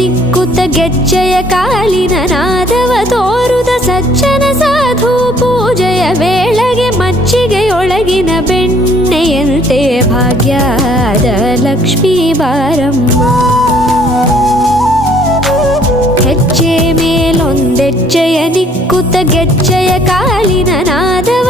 ನಿಕ್ಕುತ ಗೆಜ್ಜೆಯ ಕಾಲಿನ ನಾದವ ತೋರುದ ಸಜ್ಜನ ಸಾಧು ಪೂಜೆಯ ವೇಳೆಗೆ ಮಜ್ಜಿಗೆಯೊಳಗಿನ ಬೆಣ್ಣೆಯಂತೆ ಭಾಗ್ಯದ ಲಕ್ಷ್ಮೀ ಬಾರಮ್ಮ. ಹೆಜ್ಜೆ ಮೇಲೊಂದೆಜ್ಜೆಯ ನಿಕ್ಕುತ ಗೆಜ್ಜೆಯ ಕಾಲಿನ ನಾದವ